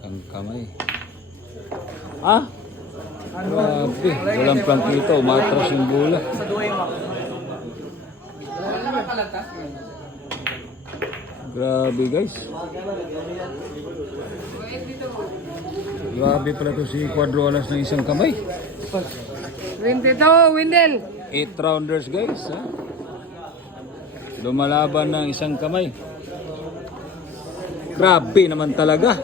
Isang kamay. Ah? Grabe. Walang plangkita. Umatras yung bola. Grabe guys. Grabe pala to si Cuadrolas ng isang kamay. Windel. 8 rounders guys. Ha? Lumalaban ng isang kamay. Grabe naman talaga.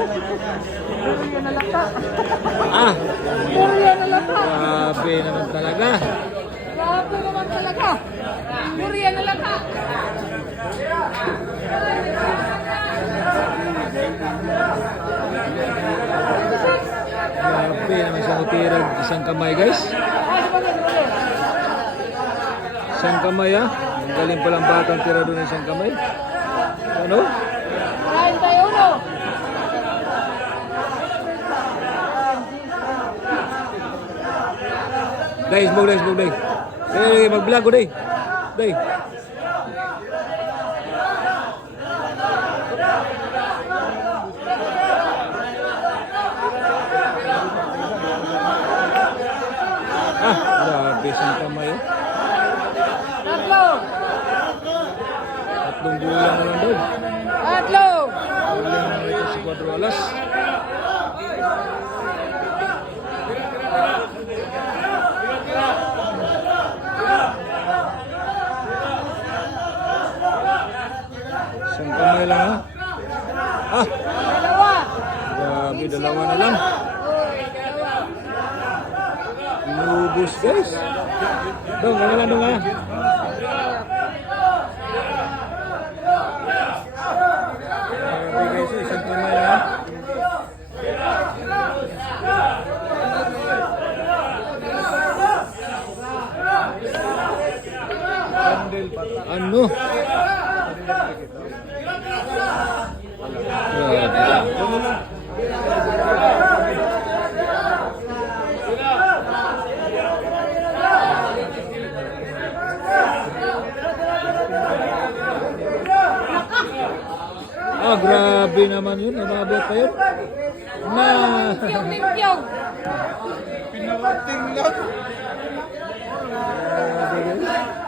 Puro na lata. Ah, Puro na lata. grabe naman talaga. Grabe naman talaga. Puro na lata. Grabe naman siya utirag isang kamay guys. Isang kamay ah. Ang galing palang batang tira doon ng isang kamay. Ano? Kain tayo no. Day, smoke day. Day, mag-vlog ko day. Day. Ah, grabe isang kamay oh. Tatlo. Tatlong bulan na lang daw. Tatlo. Bulan na ito si Cuadrolas. Isang kamay lang ha. Ah, Dalawa. grabe dalawa na lang. Inubos guys. Dong, ano lang dong ha. Grabe guys, isang kamay lang ha. Ano? Ah, grabe naman yun. Umabot pa yun. Na. Limpyong. Grabe guys.